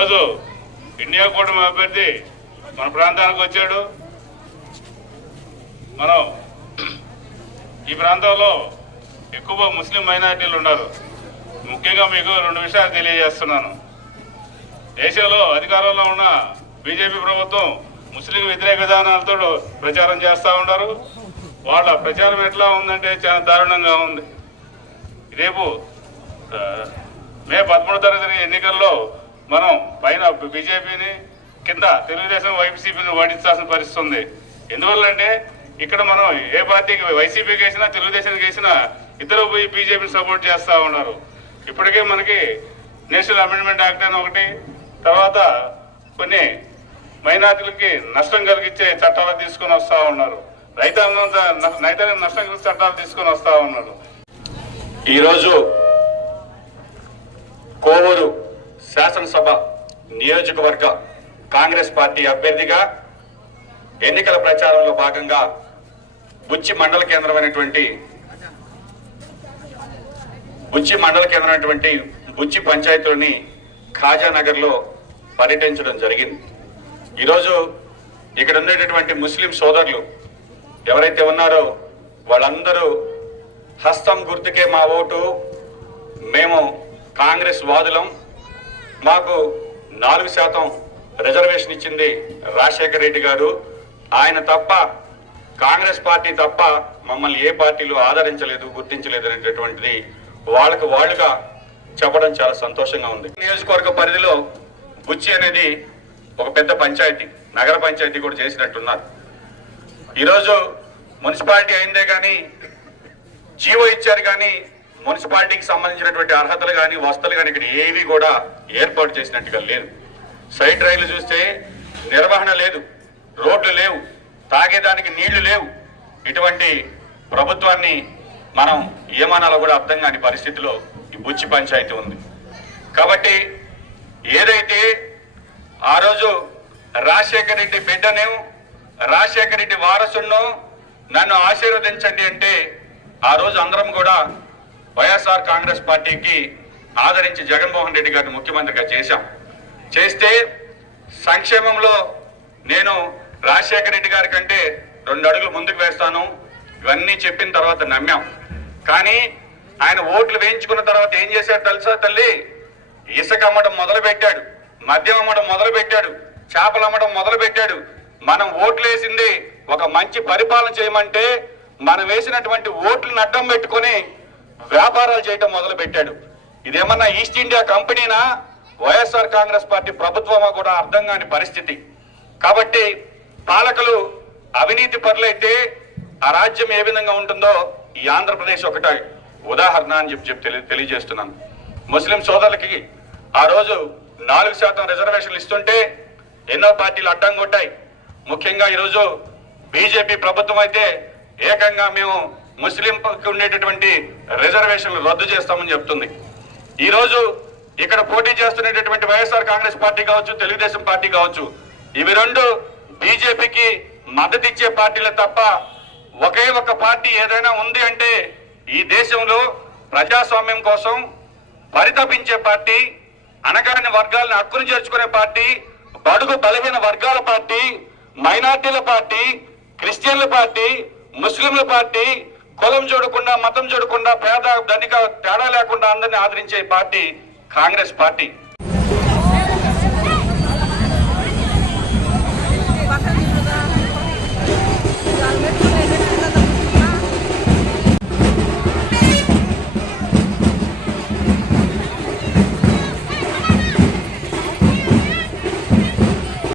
ఈరోజు ఇండియా కూటమి అభ్యర్థి మన ప్రాంతానికి వచ్చాడు. మనం ఈ ప్రాంతంలో ఎక్కువ ముస్లిం మైనారిటీలు ఉన్నారు. ముఖ్యంగా మీకు రెండు విషయాలు తెలియజేస్తున్నాను. దేశంలో అధికారంలో ఉన్న బీజేపీ ప్రభుత్వం ముస్లిం వ్యతిరేక విధానాలతో ప్రచారం చేస్తూ ఉన్నారు. వాళ్ళ ప్రచారం ఎట్లా ఉందంటే చాలా దారుణంగా ఉంది. రేపు మే పదమూడు తరగతి ఎన్నికల్లో మనం పైన బీజేపీని కింద తెలుగుదేశం వైసీపీని ఓడించాల్సిన పరిస్థితి ఉంది. ఎందువల్లంటే ఇక్కడ మనం ఏ పార్టీకి వైసీపీకి వేసినా తెలుగుదేశానికి వేసినా ఇద్దరు పోయి బీజేపీని సపోర్ట్ చేస్తూ ఉన్నారు. ఇప్పటికే మనకి నేషనల్ అమెండ్మెంట్ యాక్ట్ అని ఒకటి తర్వాత కొన్ని మైనార్టీలకి నష్టం కలిగించే చట్టాలు తీసుకొని వస్తూ ఉన్నారు. రైతాంగం రైతాంగం నష్టం కలిగించే చట్టాలు తీసుకొని వస్తూ ఉన్నారు. ఈరోజు శాసనసభ నియోజకవర్గ కాంగ్రెస్ పార్టీ అభ్యర్థిగా ఎన్నికల ప్రచారంలో భాగంగా బుచ్చి మండల కేంద్రమైనటువంటి బుచ్చి మండల కేంద్రమైనటువంటి బుచ్చి పంచాయతీలోని ఖాజానగర్లో పర్యటించడం జరిగింది. ఈరోజు ఇక్కడ ఉండేటటువంటి ముస్లిం సోదరులు ఎవరైతే ఉన్నారో వాళ్ళందరూ హస్తం గుర్తుకే మా ఓటు మేము కాంగ్రెస్ వాదులం మాకు నాలుగు శాతం రిజర్వేషన్ ఇచ్చింది రాజశేఖర రెడ్డి గారు. ఆయన తప్ప కాంగ్రెస్ పార్టీ తప్ప మమ్మల్ని ఏ పార్టీలు ఆదరించలేదు గుర్తించలేదు అనేటటువంటిది వాళ్ళకు వాళ్ళుగా చెప్పడం చాలా సంతోషంగా ఉంది. నియోజకవర్గ పరిధిలో బుచ్చి అనేది ఒక పెద్ద పంచాయతీ నగర పంచాయతీ కూడా చేసినట్టున్నారు. ఈరోజు మున్సిపాలిటీ అయిందే కానీ జీవో ఇచ్చారు కానీ మున్సిపాలిటీకి సంబంధించినటువంటి అర్హతలు కానీ వసతులు కానీ ఇక్కడ ఏవి కూడా ఏర్పాటు చేసినట్టుగా లేదు. సైడ్ రైలు చూస్తే నిర్వహణ లేదు రోడ్లు లేవు తాగేదానికి నీళ్ళు లేవు. ఇటువంటి ప్రభుత్వాన్ని మనం ఏమనాలో కూడా అర్థం కాని పరిస్థితిలో ఈ బుచ్చి పంచాయతీ ఉంది. కాబట్టి ఏదైతే ఆ రోజు రాజశేఖర రెడ్డి బిడ్డను రాజశేఖర రెడ్డి వారసును నన్ను ఆశీర్వదించండి అంటే ఆ రోజు అందరం కూడా వైఎస్ఆర్ కాంగ్రెస్ పార్టీకి ఆదరించి జగన్మోహన్ రెడ్డి గారిని ముఖ్యమంత్రిగా చేశాం. చేస్తే సంక్షేమంలో నేను రాజశేఖర రెడ్డి గారి కంటే రెండు అడుగులు ముందుకు వేస్తాను. ఇవన్నీ చెప్పిన తర్వాత నమ్మాం. కానీ ఆయన ఓట్లు వేయించుకున్న తర్వాత ఏం చేశాడు తెలుసా తల్లి? ఇసుక అమ్మడం మొదలు పెట్టాడు మద్యం అమ్మడం మొదలు పెట్టాడు చేపలు అమ్మడం మొదలు పెట్టాడు మనం ఓట్లు వేసింది ఒక మంచి పరిపాలన చేయమంటే మనం వేసినటువంటి ఓట్లను అడ్డం పెట్టుకొని వ్యాపారాలు చేయటం మొదలు పెట్టాడు ఇదేమన్నా ఈస్ట్ ఇండియా కంపెనీనా? వైఎస్ఆర్ కాంగ్రెస్ పార్టీ ప్రభుత్వమా కూడా అర్థం కాని పరిస్థితి. కాబట్టి పాలకులు అవినీతి పరులైతే ఆ రాజ్యం ఏ విధంగా ఉంటుందో ఈ ఆంధ్రప్రదేశ్ ఒకటే ఉదాహరణ అని చెప్పి చెప్పి తెలి- తెలియజేస్తున్నాను. ముస్లిం సోదరులకి ఆ రోజు నాలుగు శాతం రిజర్వేషన్లు ఇస్తుంటే ఎన్నో పార్టీలు అడ్డం కొట్టాయి ముఖ్యంగా ఈరోజు బీజేపీ ప్రభుత్వం అయితే ఏకంగా మేము ముస్లింకి ఉండేటటువంటి రిజర్వేషన్లు రద్దు చేస్తామని చెప్తుంది. ఈరోజు ఇక్కడ పోటీ చేస్తున్నటువంటి వైఎస్ఆర్ కాంగ్రెస్ పార్టీ కావచ్చు తెలుగుదేశం పార్టీ కావచ్చు ఇవి రెండు బీజేపీకి మద్దతు ఇచ్చే పార్టీలే తప్ప ఒకే ఒక పార్టీ ఏదైనా ఉంది అంటే ఈ దేశంలో ప్రజాస్వామ్యం కోసం పరితపించే పార్టీ అనగాని వర్గాలను హక్కును చేర్చుకునే పార్టీ బడుగు బలహీన వర్గాల పార్టీ మైనార్టీల పార్టీ క్రిస్టియన్ల పార్టీ ముస్లింల పార్టీ కులం చూడకుండా మతం చూడకుండా పేద ధనిక తేడా లేకుండా అందరిని ఆదరించే పార్టీ కాంగ్రెస్ పార్టీ.